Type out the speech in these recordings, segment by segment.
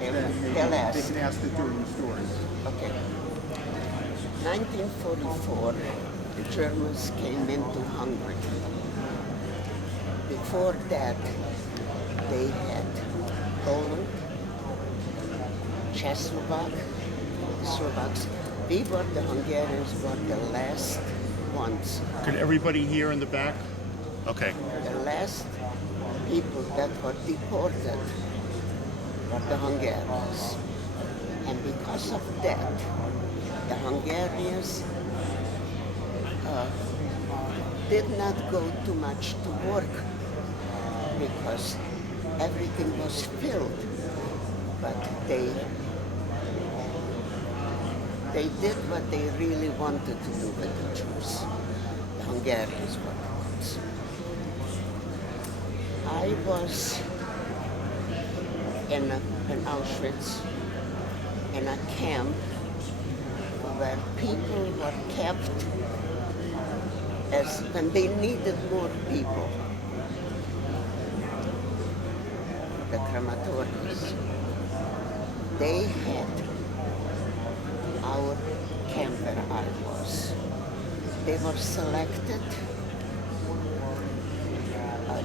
They'll They ask. can ask it during the stories. Okay. 1944, the Germans came into Hungary. Before that, they had Poland, Czechoslovakia, Slovaks. We were, the Hungarians were the last ones, Could everybody hear in the back? Okay. the last people that were deported were the Hungarians. And because of that, the Hungarians did not go too much to work because everything was filled. But they did what they really wanted to do with the Jews. The Hungarians were the ones. I was in Auschwitz in a camp where people were kept as when they needed more people. The crematoriums. They had our camp where I was. They were selected.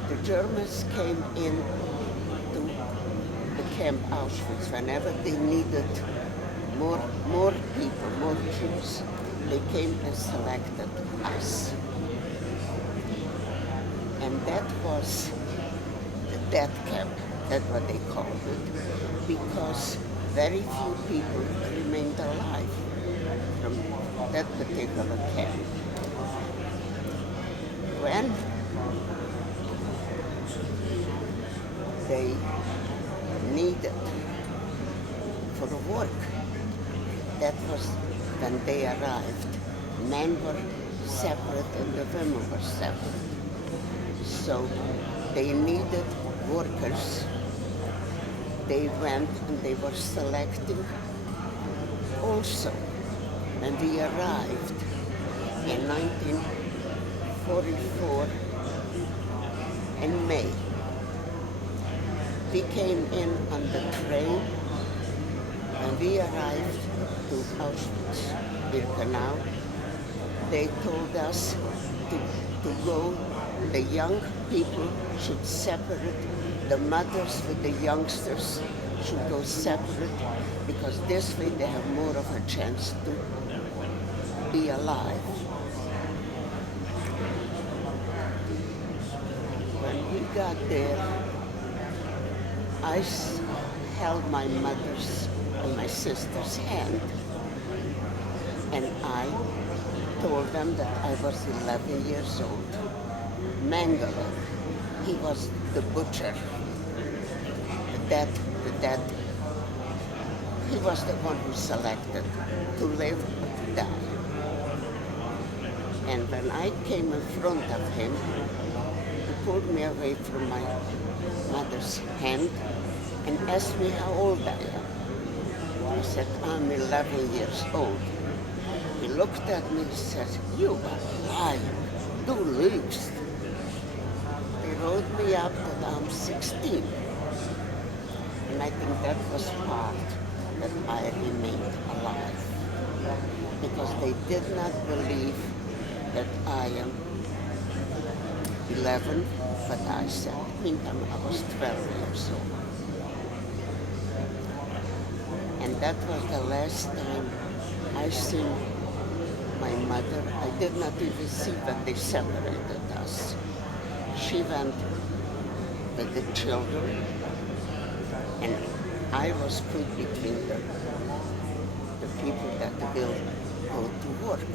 The Germans came in to the camp Auschwitz whenever they needed more people, more Jews. They came and selected us. And that was the death camp, that's what they called it, because very few people remained alive from that particular camp. When they needed for work, that was when they arrived. Men were separate and the women were separate. So they needed workers. They went and they were selecting. Also, when we arrived in 1944 in May, we came in on the train and we arrived to Auschwitz-Birkenau. They told us to go, the young people should separate, the mothers with the youngsters should go separate because this way they have more of a chance to be alive. When we got there, I held my mother's and my sister's hand, and I told them that I was 11 years old. Mengele, he was the butcher. The dad, he was the one who selected to live or to die. And when I came in front of him, he pulled me away from my mother's hand and asked me how old I am. I said, I'm 11 years old. He looked at me and said, you are lying, du lügst. They wrote me up that I'm 16. And I think that was part that I remained alive. Because they did not believe that I am 11, but I said, meantime I was 12 years old. And that was the last time I seen my mother. I did not even see that they separated us. She went with the children, and I was put between the people that will go to work.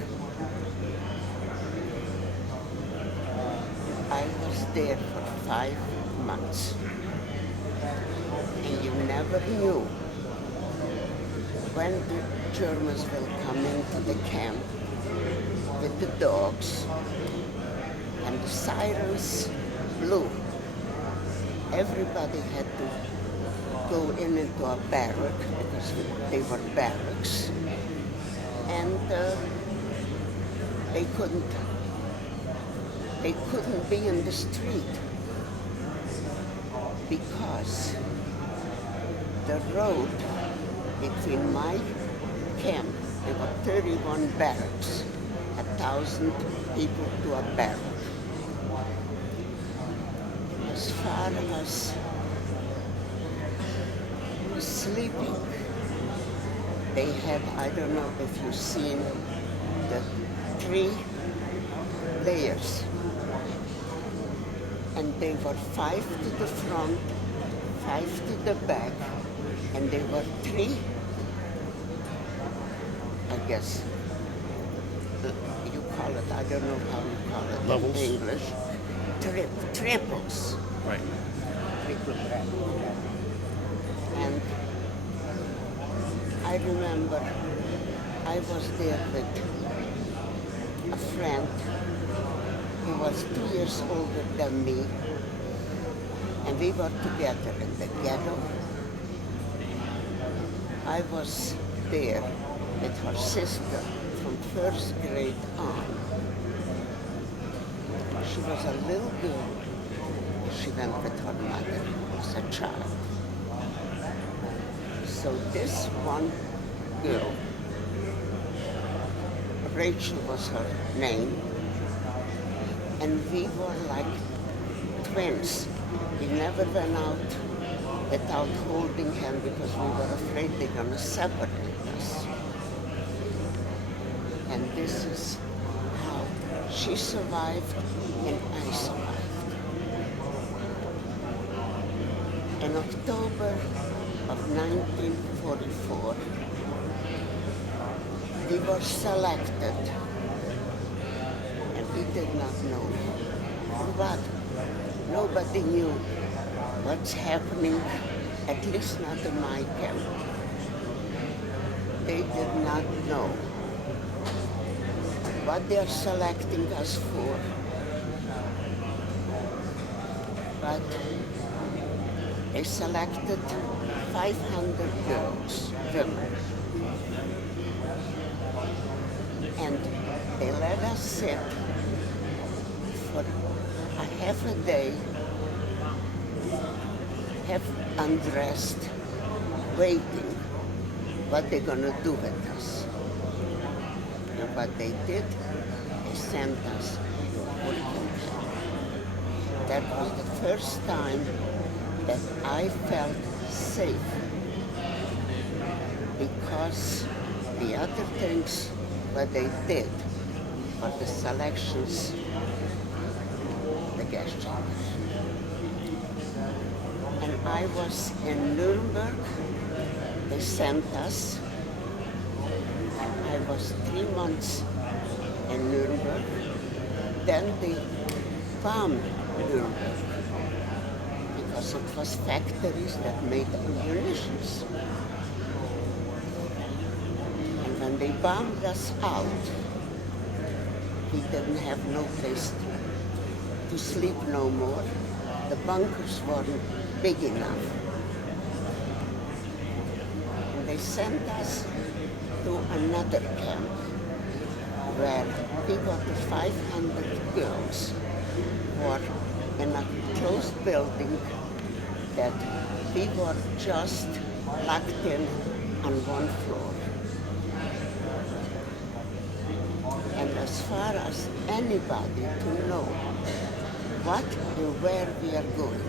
I was there for 5 months, and you never knew when the Germans will come into the camp with the dogs, and the sirens blew. Everybody had to go into a barrack because they were barracks, and they couldn't be in the street because the road between my camp, there were 31 barracks, 1,000 people to a barrack. As far as sleeping, they had, I don't know if you've seen the 3 layers. And they were 5 to the front, 5 to the back, and they were 3, I guess, you call it, I don't know how you call it Levels? in English, triples. Right. And I remember I was there with a friend who was 2 years older than me, and we were together in the ghetto. I was there with her sister from first grade on. She was a little girl. She went with her mother as a child. So this one girl, Rachel was her name, and we were like twins. We never went out without holding hands because we were afraid they're going to separate us. And this is how she survived and I survived. In October of 1944, we were selected, and we did not know for what. Nobody knew what's happening, at least not in my camp. They did not know what they're selecting us for. But they selected 500 girls, women. And they let us sit for a half a day, half undressed, waiting what they're gonna do with us. And what they did, they sent us to a working camp. That was the first time that I felt safe, because the other things what they did for the selections, the gas chambers. And I was in Nuremberg. They sent us. I was 3 months in Nuremberg. Then they bombed Nuremberg because it was factories that made munitions. And when they bombed us out, we didn't have no place to sleep no more. The bunkers weren't big enough. And they sent us to another camp where we got the 500 girls were in a closed building that we were just locked in on one floor. And as far as anybody to know what and where we are going,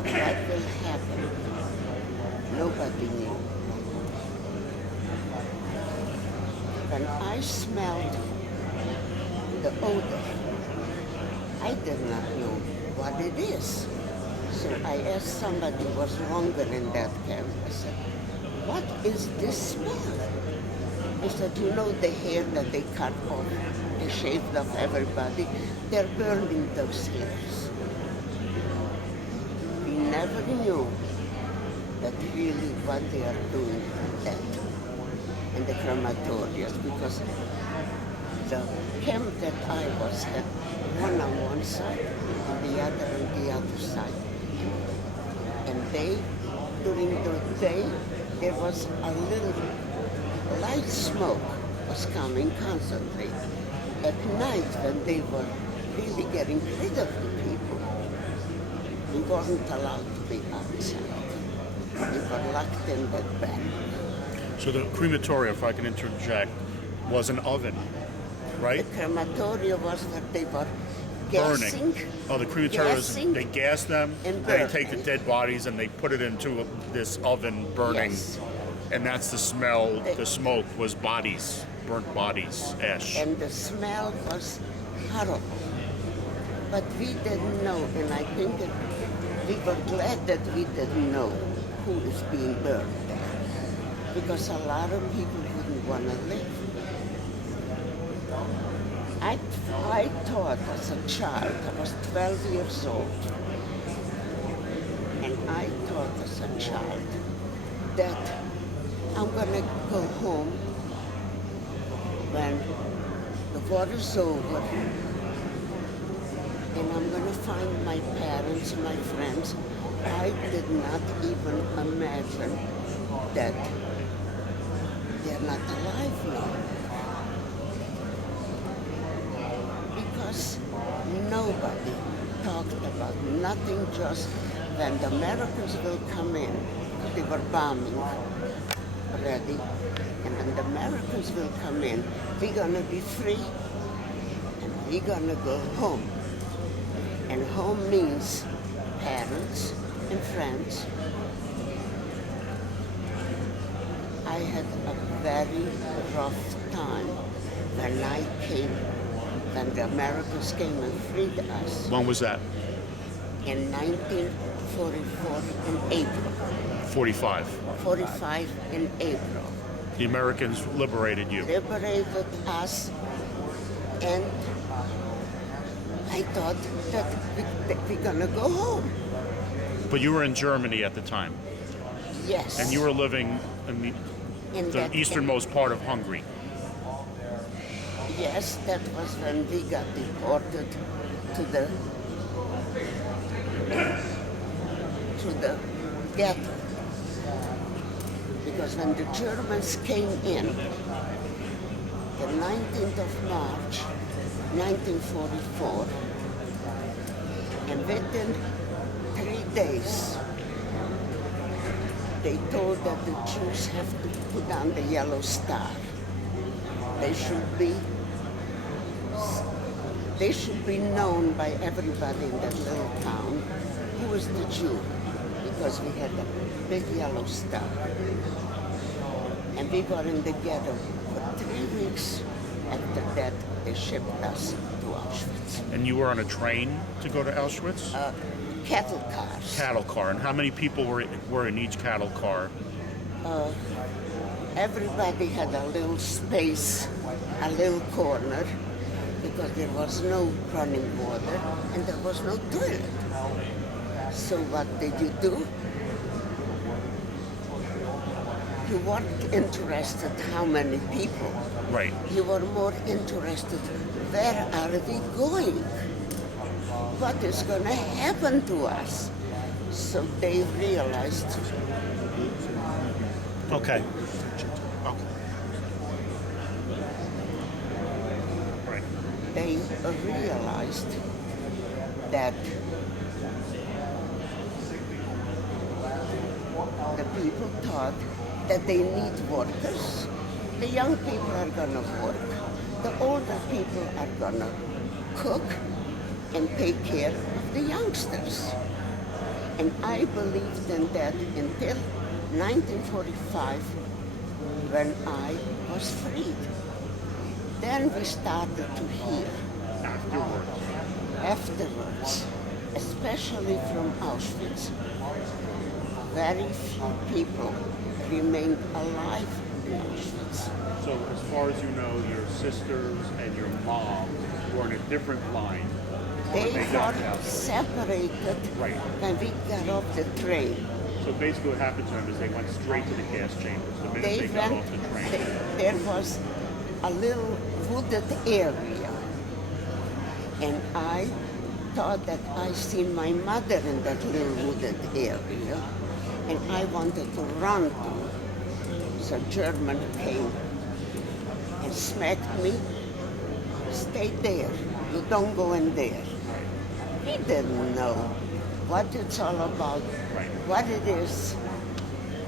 what will happen, nobody knew. When I smelled the odor, I did not know what it is. So I asked somebody who was longer in that camp, I said, what is this smell? He said, you know the hair that they cut off, they shaved off everybody, they're burning those hairs. We never knew that really what they are doing with that in the crematoriums, because the camp that I was had one on one side and the other on the other side. And they, during the day, there was a little light smoke was coming constantly. At night, when they were really getting rid of the people, we weren't allowed to be outside. We were locked in that bank. So the crematorium, if I can interject, was an oven, The right? crematorium was that they were Burning. gassing. Oh, the crematorium was, Gassing they gas them, and they take the burning. dead bodies and they put it into this oven burning. Yes. And that's the smell, They- the smoke was bodies, burnt bodies, ash. And the smell was horrible. But we didn't know, and I think that we were glad that we didn't know who is being burned there. Because a lot of people wouldn't want to live. I thought as a child, I was 12 years old, and I thought as a child that I'm gonna go home when the war is over, and I'm gonna find my parents, my friends. I did not even imagine that they're not alive now. Because nobody talked about nothing, just when the Americans will come in, they were bombing already, and when the Americans will come in, we're gonna be free, and we're gonna go home. And home means parents and friends. I had a very rough time when the Americans came and freed us When was that? in 1944 in April. 45. 45 in April. The Americans liberated you. Liberated us, and I thought that we're gonna go home. But you were in Germany at the time, Yes. and you were living in in the that, easternmost part of Hungary. Yes, that was when we got deported to the ghetto. Because when the Germans came in, the 19th of March, 1944, and within 3 days, they told that the Jews have to put on the yellow star. They should be known by everybody in that little town who is the Jew, because we had a big yellow star. And we were in the ghetto for 3 weeks. After that, they shipped us to Auschwitz. And you were on a train to go to Auschwitz? Cattle cars. Cattle car. And how many people were in each cattle car? Everybody had a little space, a little corner, because there was no running water and there was no toilet. So what did you do? You weren't interested how many people. Right. You were more interested, where are we going? What is going to happen to us? So they realized. Okay. Right. They realized that the people thought that they need workers. The young people are gonna work. The older people are gonna cook and take care of the youngsters. And I believed in that until 1945, when I was freed. Then we started to hear afterwards, especially from Auschwitz, very few people remained alive in Auschwitz. So as far as you know, your sisters and your mom were in a different line. They got were out. separated Right. when we got off the train. So basically what happened to them is they went straight to the gas chambers the minute They they got went, off the train. there was a little wooded area. And I thought that I seen my mother in that little wooded area. And I wanted to run to her. So German came and smacked me. Stay there. You don't go in there. He didn't know what it's all about, Right. what it is.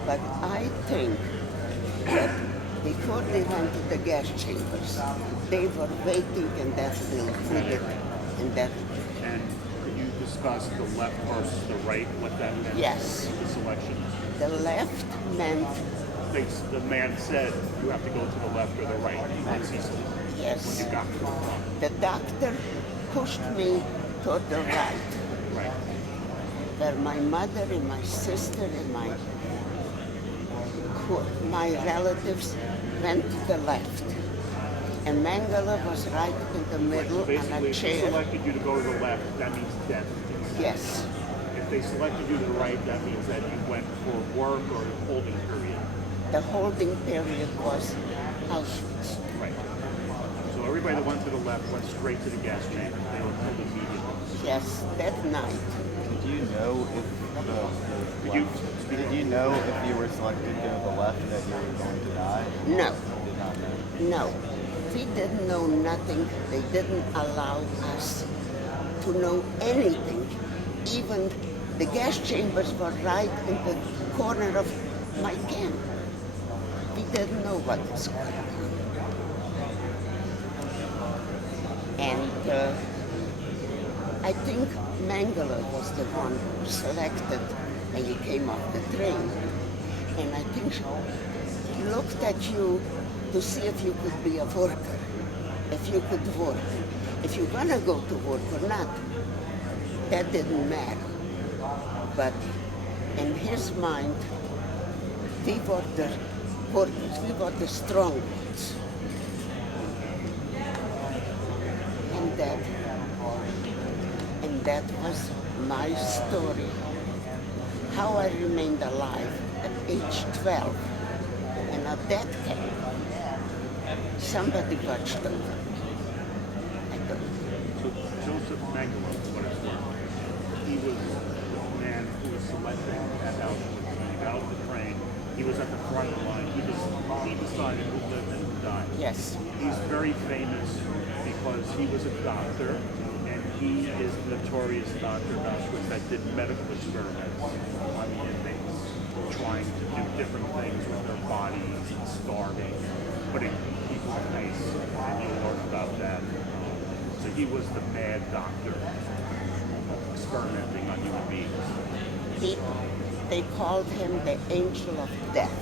But I think that before they went to the gas chambers, they were waiting in that field, food and that. And could you discuss the left versus the right, what that meant? Yes. The selection. The left meant, The man said you have to go to the left or the right once he said when yes, you got to the front. the doctor pushed me toward the right, Right. where my mother and my sister and my relatives went to the left. And Mengele was right in the middle So on basically, a if they chair. selected you to go to the left, that means death. Yes, If they selected you to the right, that means that you went for work or holding period. the holding period was Auschwitz. Right. So everybody that went to the left went straight to the gas chamber. They were killed immediately. Yes, that night. Did you know if Could you speak did you know if you were selected to go to the left that you were going to die? No, Did not know. no. We didn't know nothing. They didn't allow us to know anything. Even the gas chambers were right in the corner of my camp. We didn't know what was going on. And I think Mengele was the one who selected when he came off the train. And I think he looked at you to see if you could be a worker, if you could work, if you're gonna go to work or not. That didn't matter. But in his mind, we were the workers, we were the strong ones. And that was my story. How I remained alive at age 12 in a death camp. Somebody watched over me. I don't know. So Joseph Mengele, for what it's worth, he was the man who was selected at Auschwitz. When he got off the train, he was at the front of the line. He decided who lived and who died. Yes, He's very famous because he was a doctor, and he is the notorious doctor in Auschwitz that did medical experiments on the inmates, trying to do different things with their bodies, starving, putting people in ice, and you'll learn about that. So he was the mad doctor experimenting on human beings. they called him the angel of death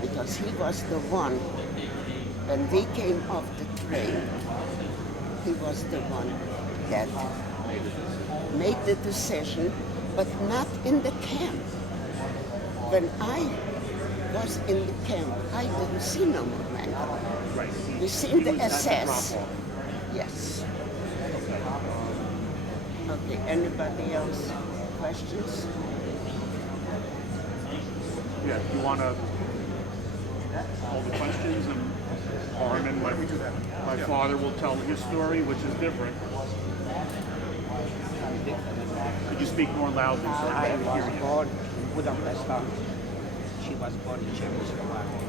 because he was the one, when we came off the train, he was the one that made the decision, but not in the camp. When I was in the camp, I didn't see no more Mengele. Right. We seen the He was at the SS. drop-off. Yes. Okay, anybody else questions? Yeah, you want to all the questions, and Armin, my father will tell his story, which is different. Could you speak more loudly so I everybody can was hear you? born in Budapest, Hungary. She was born in Czechoslovakia.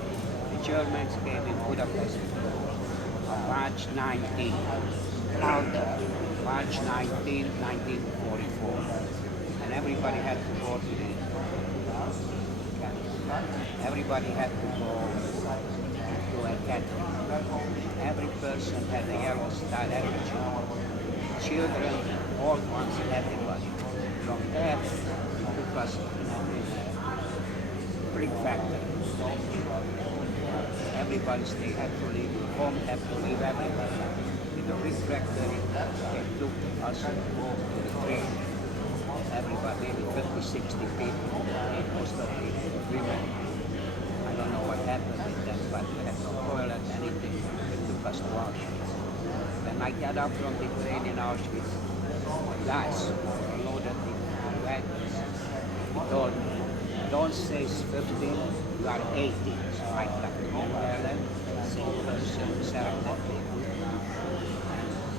The Germans came in Budapest on March 19, March 19, 1944. And everybody had to go to the everybody had to go to a academy. Every person had a yellow star handkerchief. Children, old ones, everybody. From there, it took us to the brick factory. Everybody stayed, had to leave, home had to leave, everybody. In the brick factory, they took us to the train. Everybody, maybe 50, 60 people, most of the women. I don't know what happened with them, but we had no toilet, anything. They took us to Auschwitz. When I got up from the train in Auschwitz, guys loaded the wagons. He told me, don't say 15, you are 18. So I got the umbrella, same person, served that people.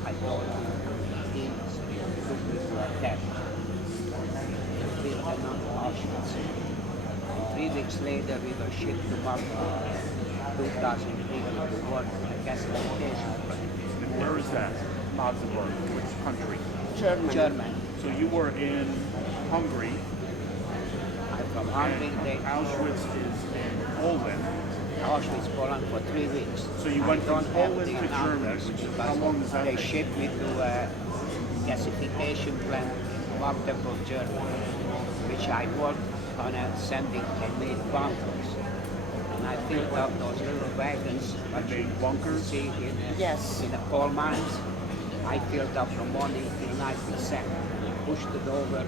I told him, 18, so he took me to a tent. They built another Auschwitz. 3 weeks later, we were shipped to Magdeburg, 2,000 people to work in the gasification plant. And where is that? Magdeburg, which country? Germany. German. So you were in Hungary. I from Armin Day. Auschwitz is in Poland. Auschwitz, Poland for 3 weeks. So you went from Poland to Germany, which is how long does that They take? shipped me to a gasification plant in Magdeburg, Germany, which I worked on sending. They made bunkers, and I filled up those little wagons. What They you made bunkers? see in Yes. in the coal mines. I filled up from morning till night with sand. Pushed it over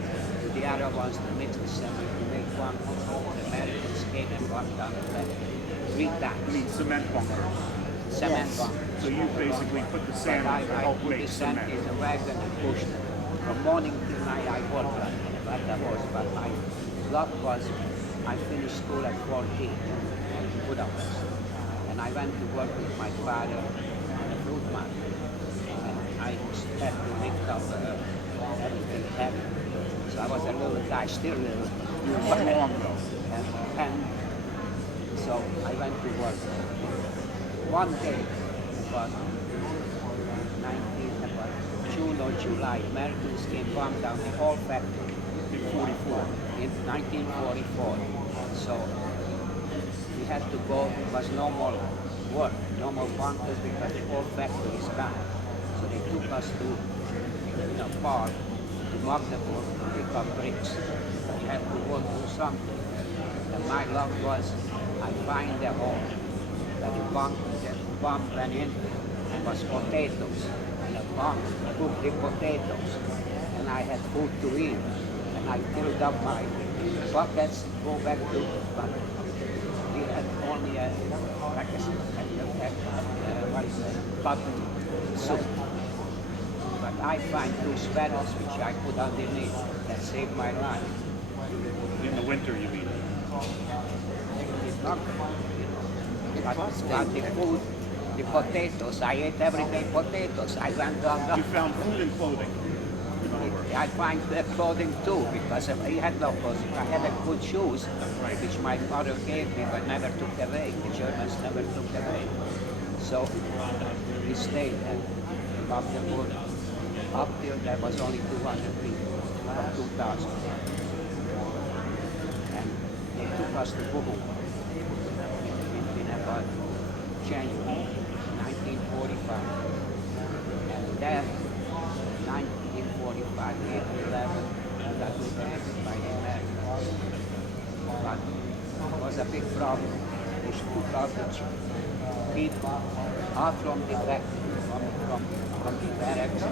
to the other ones to mix the cement to make one. The Americans came and worked on it 3 I times. mean cement bunkers. Cement Yes. bunkers. So you basically put the But sand I to help put the make sand cement. in the wagon and pushed it. From morning till night I worked on it. But my luck was I finished school at 14 in Budapest. And I went to work with my father on a fruit market. And I had to lift up everything heavy. So I was a little guy, still little. You were strong though. And so I went to work. One day, about June or July, Americans came bombed down the whole factory In 44. in 1944. So we had to go, there was no more work, no more bunkers because the whole factory is gone. So they took us to, Fort to Magdeburg to pick up bricks. We had to go do something. And my luck was I find the hole that the bomb went in and was potatoes. And the bomb cooked the potatoes. And I had food to eat. And I filled up my buckets, go back to, but we had only button soup. But I find 2 sweaters which I put underneath that saved my life. In the winter, you mean? It's not, but was the food, the potatoes, I ate every day potatoes. I went down. You found food and clothing. In other words. I find the clothing too because I had no clothing. I had a good shoes, which my mother gave me but never took away. The Germans never took away. So we stayed at Magdeburg. Up till there was only 200 people, from 2,000. And they took us to Bochum in about January 1945. And then 1945, April 11, we got liberated by the Americans. But it was a big problem. They took out the people out from the factory, from the barracks,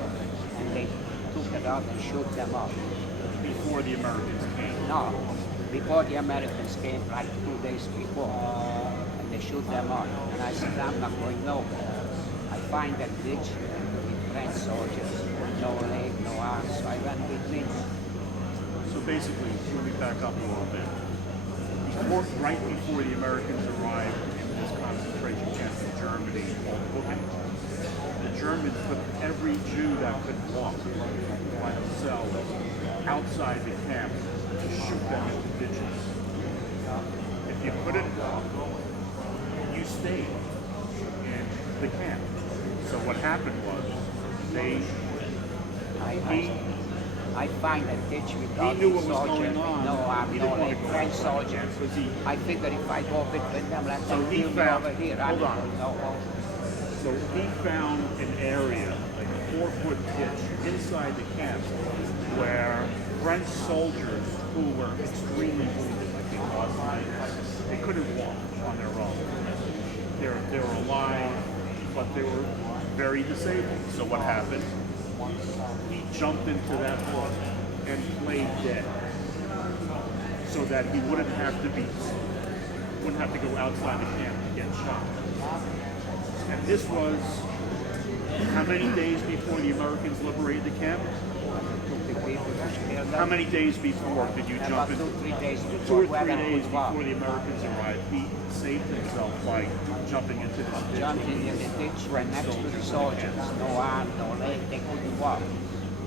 and they took it out and shoot them up. Before the Americans came. No, before the Americans came, like 2 days before, and they shoot them up. And I said, I'm not going nowhere. I find a ditch with French soldiers, no leg, no arms, so I went between them. So basically, let me back up a little bit. Right before the Americans arrived in this concentration camp in Germany called Bochum, the Germans put every Jew that could walk by themselves outside the camp to shoot them into ditches. If you couldn't walk, you stayed in the camp. So what happened was I find a ditch with all knew these what was soldiers, going on. no arm, He no didn't want leg, to go French out. soldiers. Was he- I figured if I go between them, let So them he kill me found- over here. hold on. No hope. So he found an area, like a 4-foot ditch inside the camp, where French soldiers who were extremely wounded, like they couldn't walk on their own. They were alive, but they were very disabled. So what happened? He jumped into that book and played dead, so that he wouldn't have to go outside the camp to get shot. And this was how many days before the Americans liberated the camp? Took the people to kill them. How many days before did you About jump in? 2-3 days 2 before or 3 whether days could walk. before the Americans arrived, he saved himself by jumping into this ditch. Jumping in the ditch right next to the soldiers. No arm, no leg, they couldn't walk.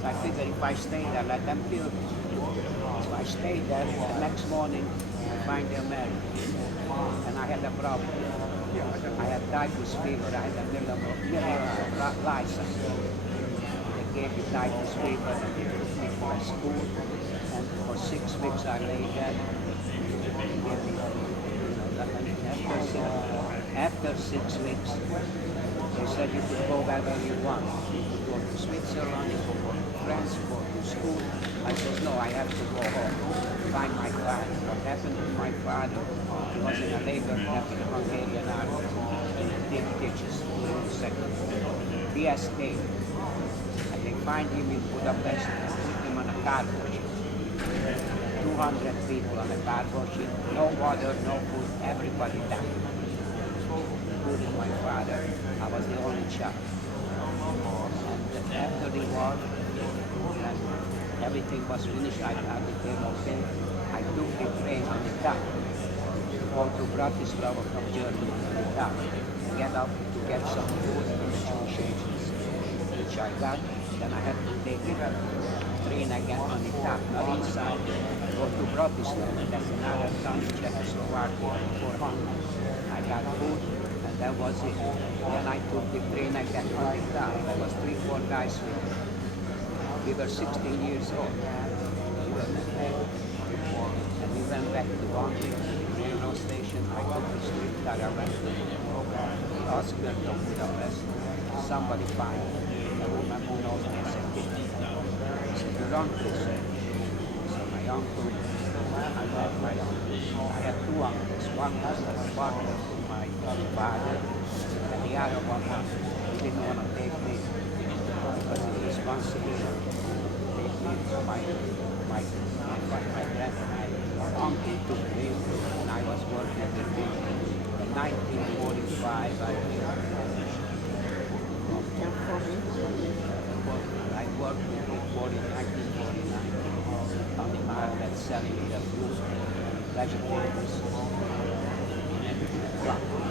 So I figured if I stayed there, let them kill me. So I stayed there. The next morning, I find the Americans. And I had a problem. I had typhus fever. I had a million license. They gave me typhus fever and they took me for a school. And for 6 weeks I lay there. after 6 weeks, they said you could go wherever you want. You could go to Switzerland, you could go to France, go to school. I said, no, I have to go home, find my father. What happened to my father? He was in a labor camp in the Hungarian army, and he did ditches during the second. He escaped, and they find him in Budapest and put him on a cargo ship. 200 people on a cargo ship, no water, no food, everybody died. Including my father. I was the only child. And after the war, and everything was finished, I became okay. I took the train on the top, go to Bratislava from Germany on the top, get up to get some food and the negotiations, which I got. Then I had to take the train again on the top, not inside. Go to Bratislava, that's another town in Czechoslovakia, 400. I got food, and that was it. Then I took the train again on the top. There was 3-4 guys with me. We were 16 years old. We were and we went back to London, the railroad station. I took the street car, I went to the outskirts of Budapest. Somebody found me. A woman who knows me as a kid. He said, your uncle, sir. So my uncle, I met my uncle. I had 2 uncles. One was a partner to my father, and the other one, he didn't want to take me because of the responsibility. Take me to my uncle took me, and I was working with him. In 1945, I worked with him in 1949 on the market selling the fruit, vegetables, and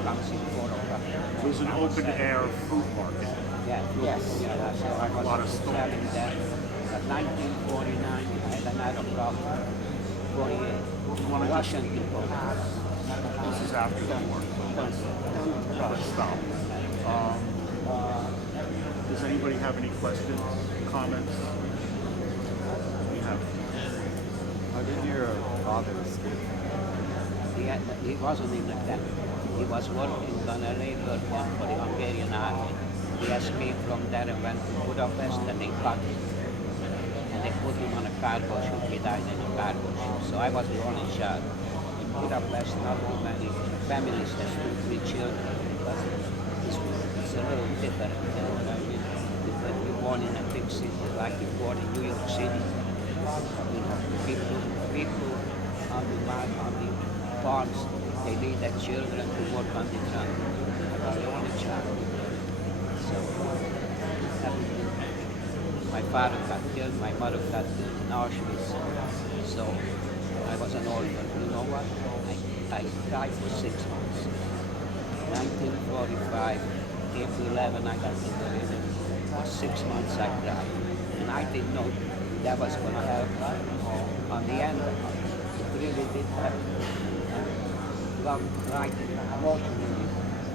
comes in 4 o'clock. It was an open-air fruit market. Yeah, Yes. Yeah, so I A lot of was stores. selling that. At 1949, I had another problem. 48, Washington Post. This is after the war. Let's stop. Does anybody have any questions, comments? We have. How did your father escape? He wasn't in the camp. He was working on a labor camp for the Hungarian army. He escaped from there and went to Budapest, and they caught him. And they put him on a cargo ship. He died in a cargo ship. So I was the only child. In Budapest, not too many families have 2-3 children. Because it's a little different, you know what I mean? When you're born in a big city, like you're born in New York City, you know, people on the farms, they leave their children to work on the ground. I was the only child. So, my father got killed, my mother got killed in Auschwitz. So, I was an orphan. You know what? I cried for 6 months. 1945, April 11, I got liberated. For 6 months I cried. And I didn't know that was going to happen. On the end, it really did happen. Well, like emotionally,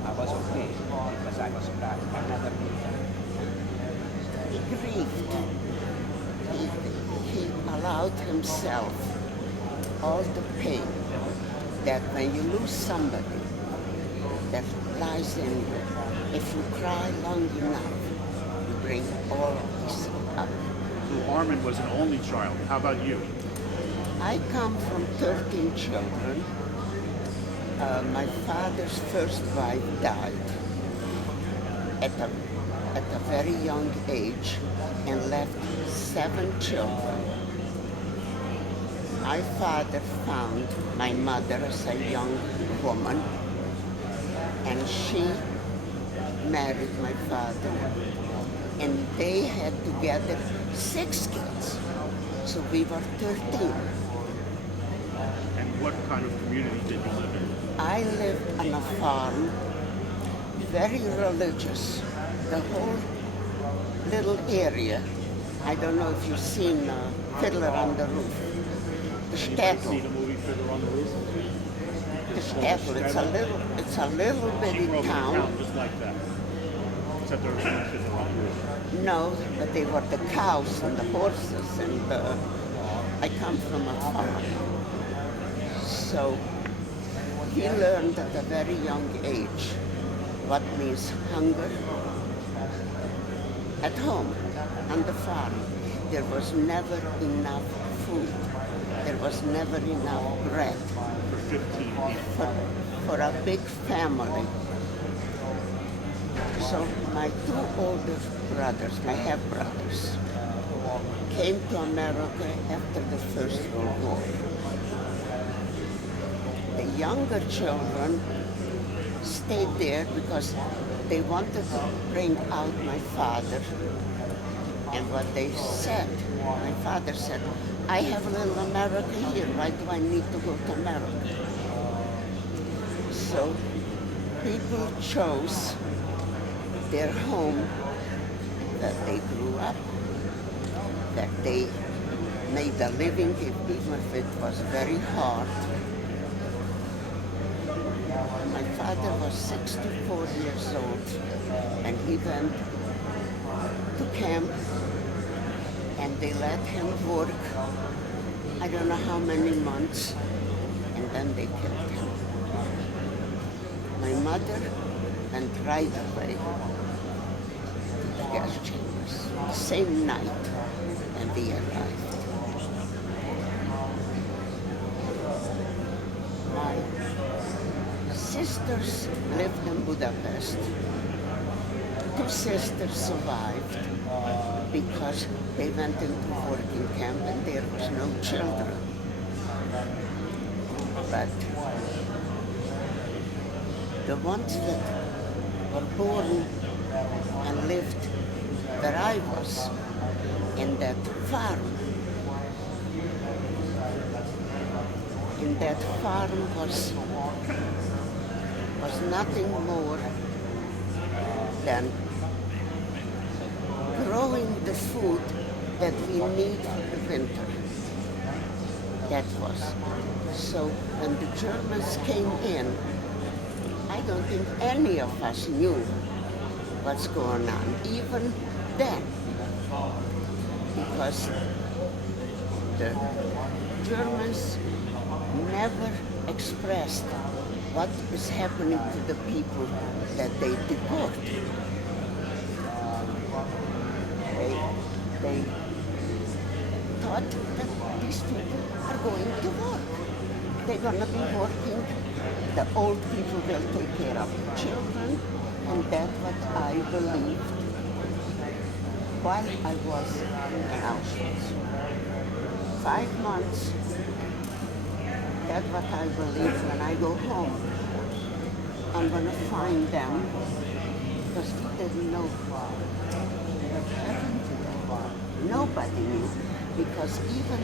I was okay because I was crying. I never did that. He grieved. He allowed himself all the pain that when you lose somebody that lies in you, if you cry long enough, you bring all of this up. So Armin was an only child. How about you? I come from 13 children. My father's first wife died at a very young age and left 7 children. My father found my mother as a young woman, and she married my father, and they had together 6 kids. So we were 13. And what kind of community did you live in? I lived on a farm, very religious. The whole little area, I don't know if you've seen Fiddler on the Roof. The Seen shtetl. the movie Fiddler on the Roof? The shtetl. It's a little She bitty grew up in a town. town just like that. Except there was no Fiddler on the Roof. No, but they were the cows and the horses, and I come from a farm. So he learned at a very young age what means hunger. At home, on the farm, there was never enough food. There was never enough bread For 15 people. for a big family. So my two older brothers, my half-brothers, came to America after the First World War. The younger children stayed there because they wanted to bring out my father. And what they said, my father said, I have a little America here. Why do I need to go to America? So people chose their home that they grew up, that they made a living, even if it was very hard. My father was 64 years old, and he went to camp, and they let him work, I don't know how many months, and then they killed him. My mother went right away to the gas chambers, the same night, and we arrived. My sisters lived in Budapest. Two sisters survived because they went into working camp and there was no children. But the ones that were born and lived where I was, in that farm was nothing more than growing the food that we need for the winter. That was. So when the Germans came in, I don't think any of us knew what's going on, even then, because the Germans never expressed what is happening to the people that they deport. They thought that these people are going to work. They're going to be working. The old people will take care of the children, and that's what I believed while I was in Auschwitz. 5 months, that's what I believe when I go home. I'm going to find them, because we didn't know what happened to them. Nobody knew, because even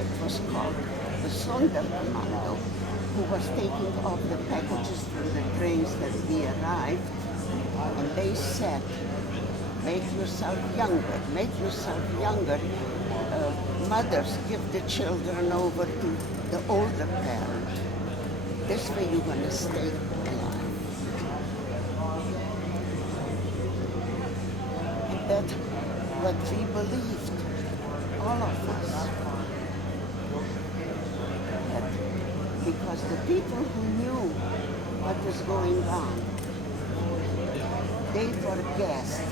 it was called the Sonderkommando, who was taking off the packages from the trains that we arrived, and they said, make yourself younger, make yourself younger. Mothers, give the children over to the older parent. This way you're going to stay alive. And that's what we believed, all of us. That because the people who knew what was going on, they were gassed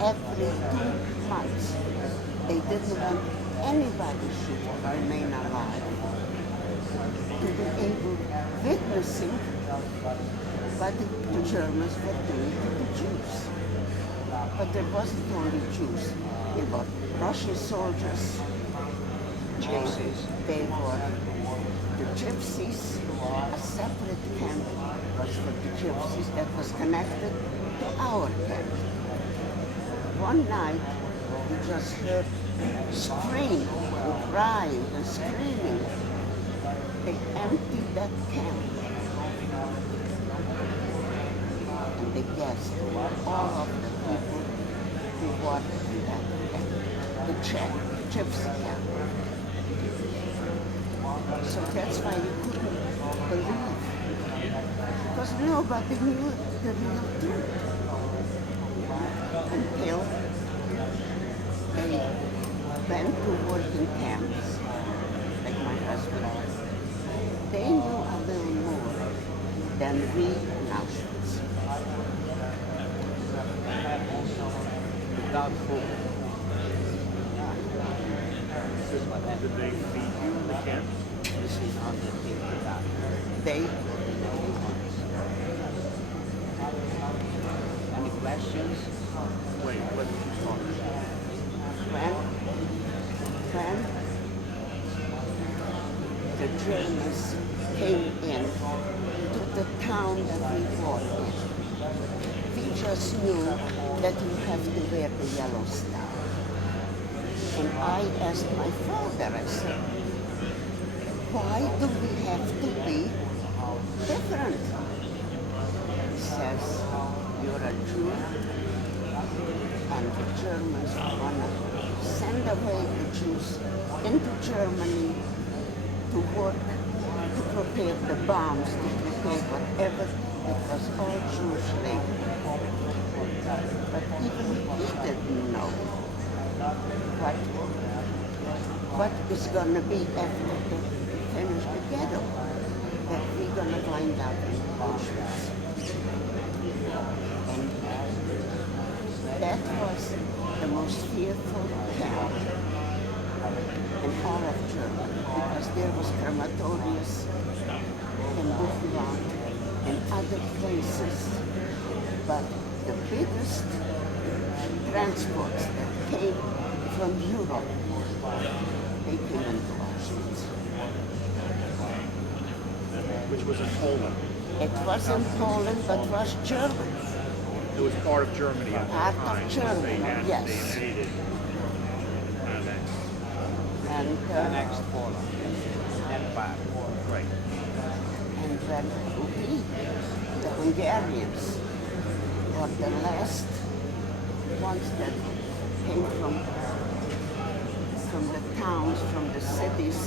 every 2 months. They didn't want anybody should remain alive to be able witnessing what the Germans were doing to the Jews. But there wasn't only Jews. There were Russian soldiers. They were the gypsies. A separate camp was for the gypsies that was connected to our camp. One night, we just heard scream and crying and screaming. They emptied that camp. And they gassed all of the people who were in that camp, the gypsy camp. So that's why you couldn't believe, because nobody knew the real truth until they went to working camps, like my husband. They knew a little more. than we in Auschwitz. Without food. This is what Did happened. they feed you in the camp? This is how they came to that. They, Any questions? Wait, what did you talk about? when the Germans came in to the town that we fought in, we just knew that you have to wear the yellow star. And I asked my father, I said, why do we have to be different? He says, you're a Jew, and the Germans want to send away the Jews into Germany to work, to prepare the bombs, to prepare whatever. It was all Jewish labor. But even he didn't know what is going to be after we finish the ghetto, that we're going to find out in Auschwitz. And that was the most fearful camp in all of Germany, because there was crematoriums in Buchenwald and other places. But the biggest transports that came from Europe, they came into Auschwitz. Which was in Poland. It wasn't Poland, but was German. It was part of Germany at Part the of time. Germany, yes. They invaded. And Next Poland. Empire. Right. and when we, the Hungarians, were the last ones that came from the towns, from the cities,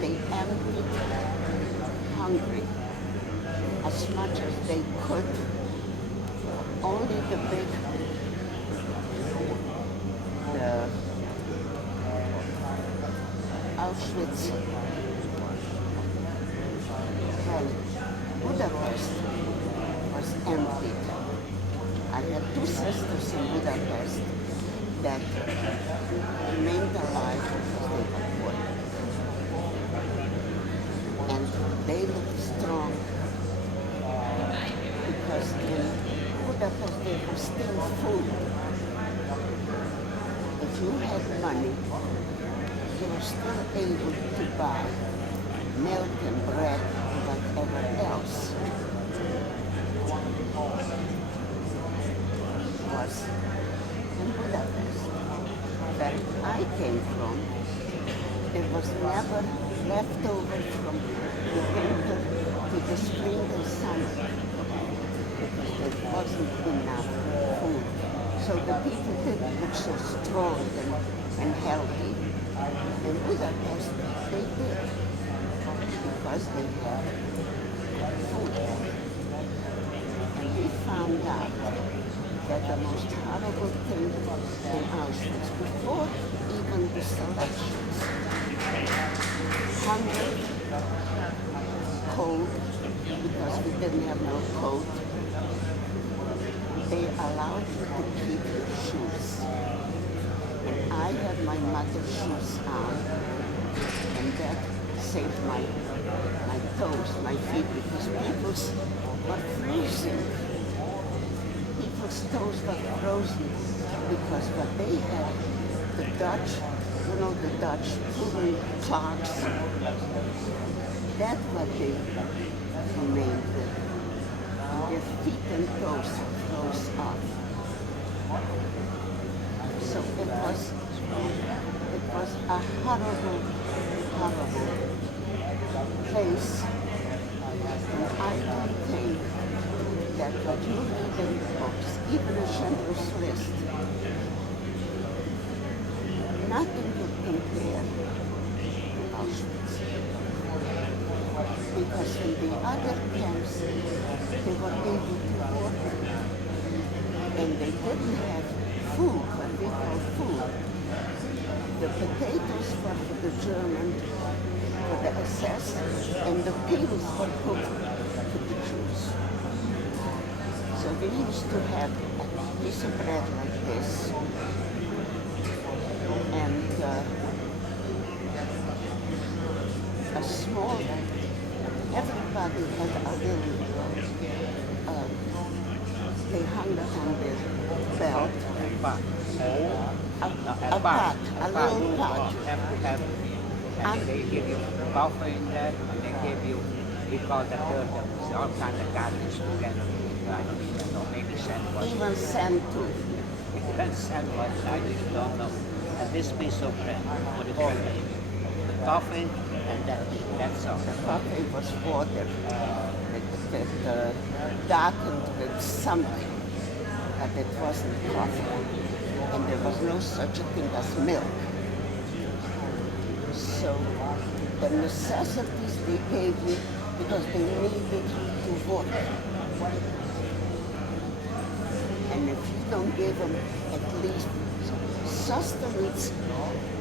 they emptied Hungary as much as they could. Only the big, the Auschwitz, well, Budapest was emptied. I had two sisters in Budapest that remained alive because they were poor. And they looked strong because in Budapest there was still food. If you had money, you were still able to buy milk and bread and whatever else. Was in Budapest, where I came from, there was never leftover from the winter to the spring and summer, because there wasn't enough food. So the people didn't look so strong and healthy. In Budapest, they did, because they had food. And we found out that the most horrible thing in Auschwitz, before even the selections, hunger, cold, because we didn't have no coat, they allowed you to keep your shoes. And I had my mother's shoes on, and that saved my toes, my feet, because people were freezing. People's toes were frozen because what they had, the Dutch, the Dutch wooden clogs, that's what they remained with. And their feet and toes froze off. So it was a horrible, horrible place. And I don't think that what you read in the books, even a Schindler's List, nothing would compare to Auschwitz. Because in the other camps, they were able to work, and they didn't have food, what we call food. The potatoes were for the German, for the SS, and the peas were cooked to we used to have a piece of bread like this, and a small, everybody had a little, they hung it on their belt, But a pot, a little pot. you have to have, and they give you coffee in there, and they give you, we call the turtles, all kinds of garnish together. I don't know, maybe sandwich. Even sand too. Even sandwich, I just don't know. And this piece of bread, what is that? The coffee and that's all. The coffee was water that darkened with something, but it wasn't coffee. And there was no such a thing as milk. So the necessities they gave you because they needed to work. And if you don't give them at least sustenance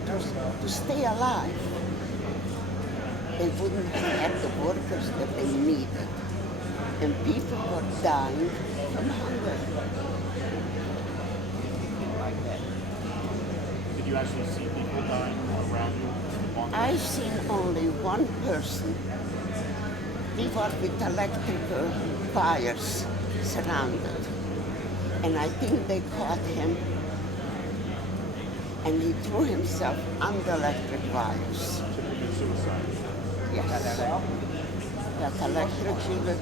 to stay alive, they wouldn't have the workers that they needed. And people were dying from hunger. Like that. Did you actually see people dying around you? I've seen only one person. We were with electrical wires surrounded. And I think they caught him and he threw himself under electric wires. Typical suicide. Yes. That electrocuted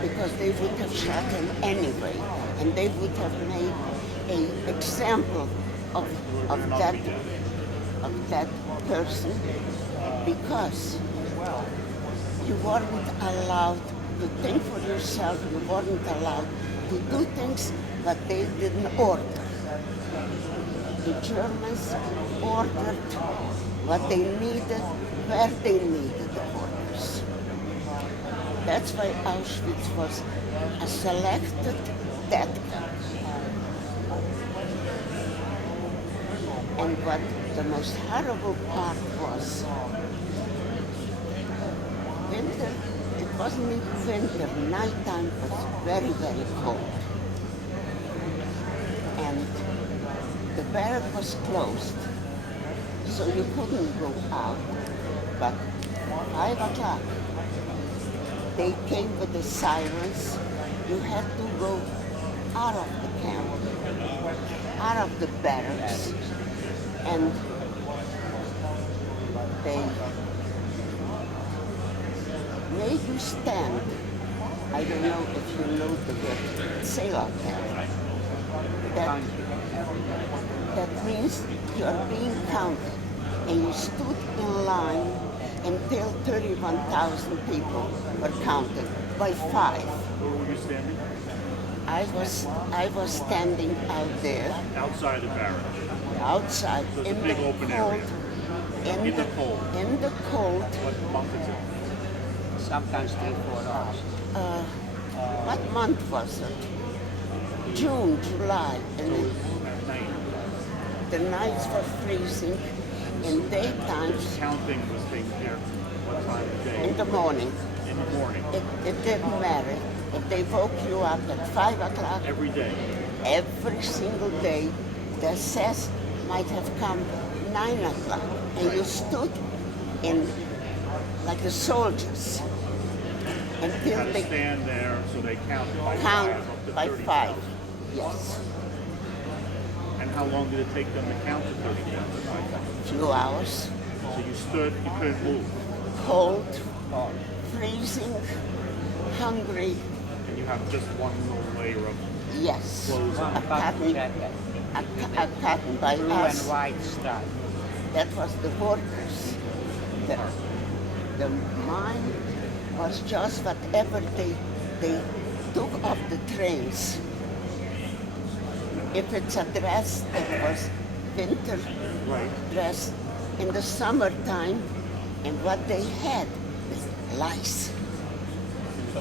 because they would have shot him anyway, and they would have made an example of that person because you weren't allowed to think for yourself, you weren't allowed to do things that they didn't order. The Germans ordered what they needed, where they needed the orders. That's why Auschwitz was a selected death camp. And what the most horrible part was, winter, it wasn't even winter, nighttime was very, very cold. And the barrack was closed, so you couldn't go out. But 5 o'clock, they came with the sirens. You had to go out of the camp, out of the barracks, and they made you stand. I don't know if you know the word sailor camp. That means you are being counted, and you stood in line until 31,000 people were counted by 5. Where were you standing? I was standing out there, Outside the barracks. outside, So it's a in big the open cold, area. In the cold. in the cold. What month is it? Sometimes 3-4 hours. What month was it? June, July, and At night. the nights were freezing. In daytimes, Counting was taken care of. What time of day? in the morning, In the morning. it didn't matter. If they woke you up at 5 o'clock, Every day. every single day, the assess might have come 9 o'clock, and you stood in like the soldiers You until had to they stand there so they counted by count 5 up to by 30,000. 5. Yes, And how long did it take them to count to 30,000? few hours, So you stood, you couldn't move. cold, freezing, hungry. And you have just one little layer of Yes, clothes a on. cotton, jacket. a cotton by Blue and us. white stripe. That was the workers. The mine was just whatever they took off the trains. If it's a dress that was winter Right. dress in the summertime, and what they had was lice So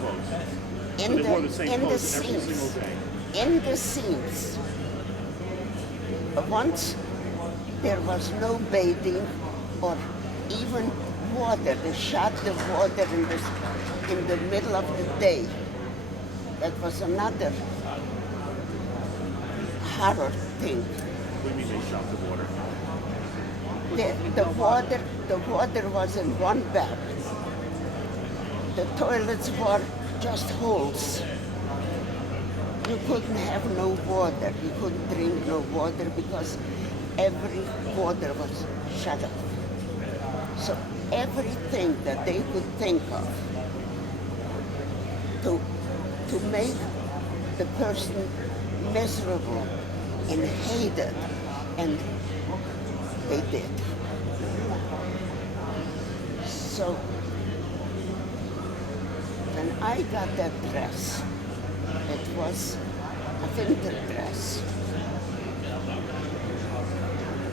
they wore the same in the clothes every seams. single day. In the seams. Once there was no bathing or even water. They shot the water in the middle of the day. That was another horror thing. What do you mean they shot the water? The water was in one barrel. The toilets were just holes. You couldn't have no water. You couldn't drink no water because every water was shut off. So everything that they could think of to make the person miserable and hated, and they did. So when I got that dress, it was a winter dress.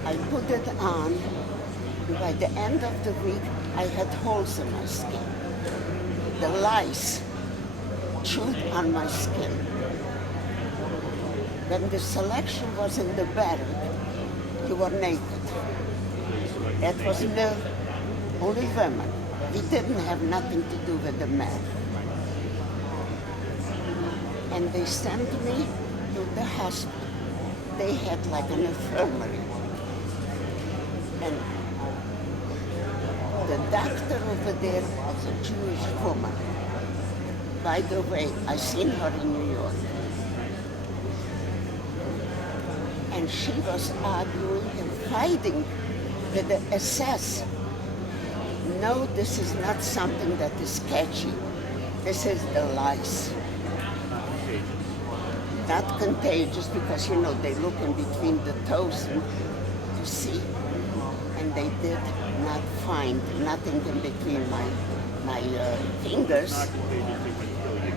I put it on, and by the end of the week, I had holes in my skin. The lice chewed on my skin. When the selection was in the barrack, you were naked. It was only women. We didn't have nothing to do with the men. And they sent me to the hospital. They had like an infirmary. And the doctor over there was a Jewish woman. By the way, I seen her in New York. And she was arguing and fighting with the SS. No, this is not something that is sketchy. This is the lice. Not contagious because, you know, they look in between the toes to see. And they did not find nothing in between my fingers. Not contagious, they wouldn't kill you.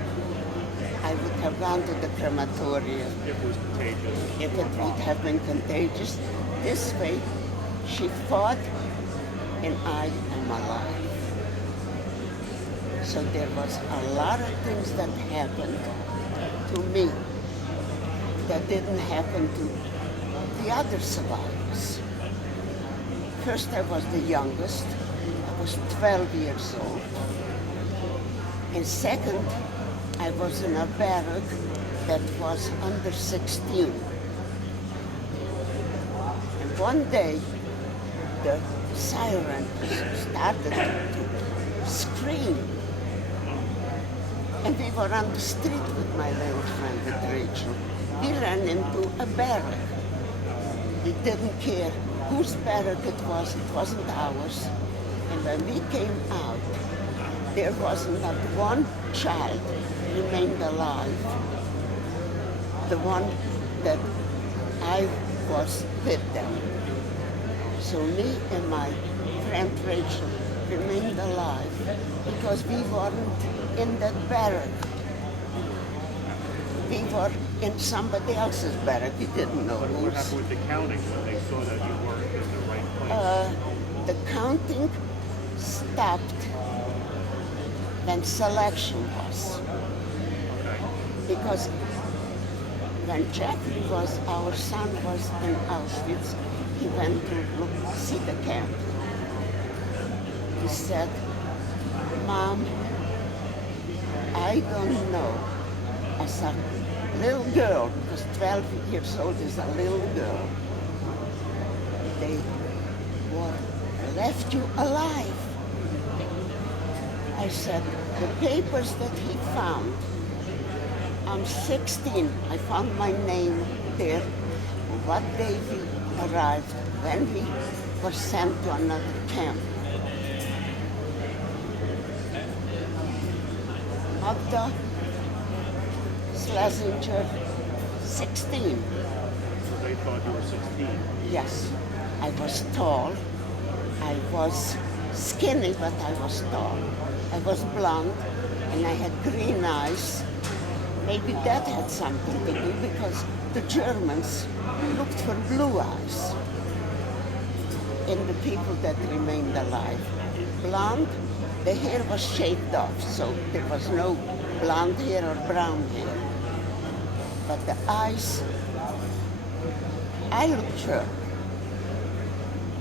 I would have gone to the crematorium. If it was contagious. If it would have been contagious. This way, she fought and I am alive. So there was a lot of things that happened to me that didn't happen to the other survivors. First, I was the youngest. I was 12 years old. And second, I was in a barrack that was under 16. And one day, the siren started to scream. And we were on the street with my little friend, with Rachel. We ran into a barrack. We didn't care whose barrack it wasn't ours. And when we came out, there was not one child remained alive. The one that I was with them. So me and my friend Rachel remained alive because we weren't in that barrack. We were in somebody else's barrack. We didn't know But what whose. happened with the counting when they saw that you weren't in the right place? The counting stopped when selection was. Okay. Because when Jeffrey our son was in Auschwitz, he went to see the camp. He said, Mom, I don't know. As a little girl, because 12 years old is a little girl, they left you alive. I said, the papers that he found, I'm 16, I found my name there, what day we arrived, when we were sent to another camp. Magda Schlesinger, 16. So they thought you were 16. Yes, I was tall. I was skinny, but I was tall. I was blonde, and I had green eyes. Maybe that had something to do because the Germans looked for blue eyes in the people that remained alive. Blonde, the hair was shaved off, so there was no blonde hair or brown hair. But the eyes, I looked German.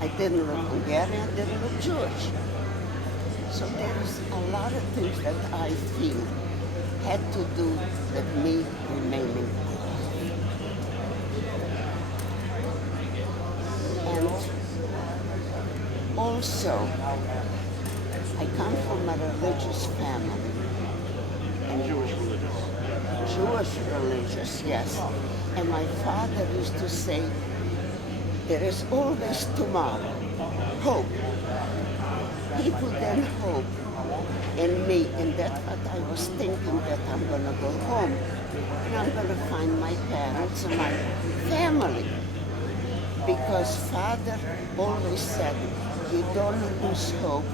I didn't look Hungarian, I didn't look Jewish. So there is a lot of things that I feel had to do with me remaining alive. also, I come from a religious family. And Jewish religious. Jewish religious, yes. And my father used to say, there is always tomorrow, hope. He put in hope in me, and that's what I was thinking, that I'm gonna go home and I'm gonna find my parents and my family. Because Father always said, you don't lose hope,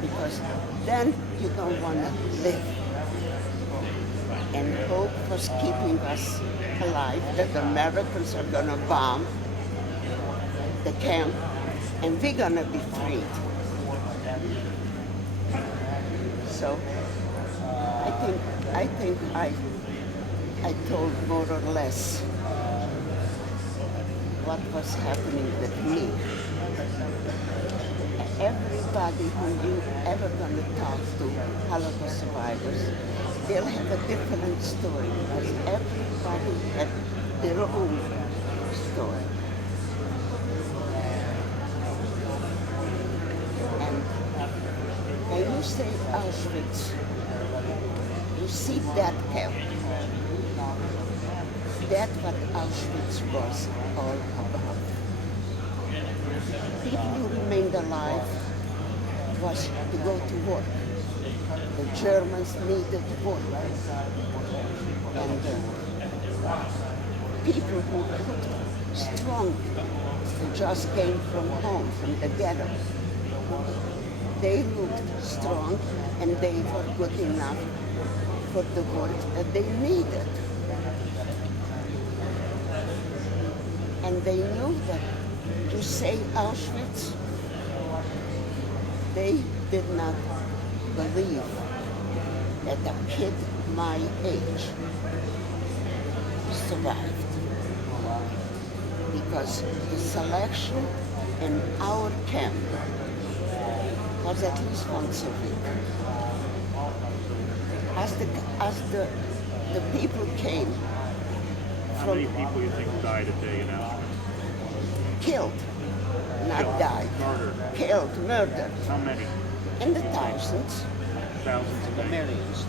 because then you don't wanna live. And hope was keeping us alive, that the Americans are gonna bomb the camp and we're gonna be freed. So I think I told more or less what was happening with me. Everybody who you ever gonna talk to, Holocaust survivors, they'll have a different story, because everybody had their own story. And when you say Auschwitz, you see that camp. That's what Auschwitz was all about. People who remained alive was to go to work. The Germans needed work. And people who looked strong, who just came from home, from the ghetto, they looked strong and they were good enough for the work that they needed. And they knew that to say Auschwitz, they did not believe that a kid my age survived. Because the selection in our camp was at least once a week. As the people came How many people you think died a day in Auschwitz? killed, not Killed. died, Murdered. killed, murdered, How many? in the thousands Thousands of The days. millions.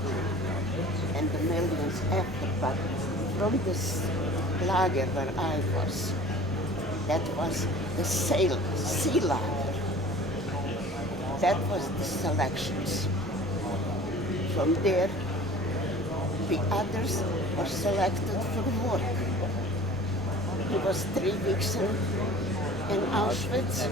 and the millions after. But from this lager where I was, that was the sea lager. That was the selections. From there, the others were selected for work. He was 3 weeks in Auschwitz,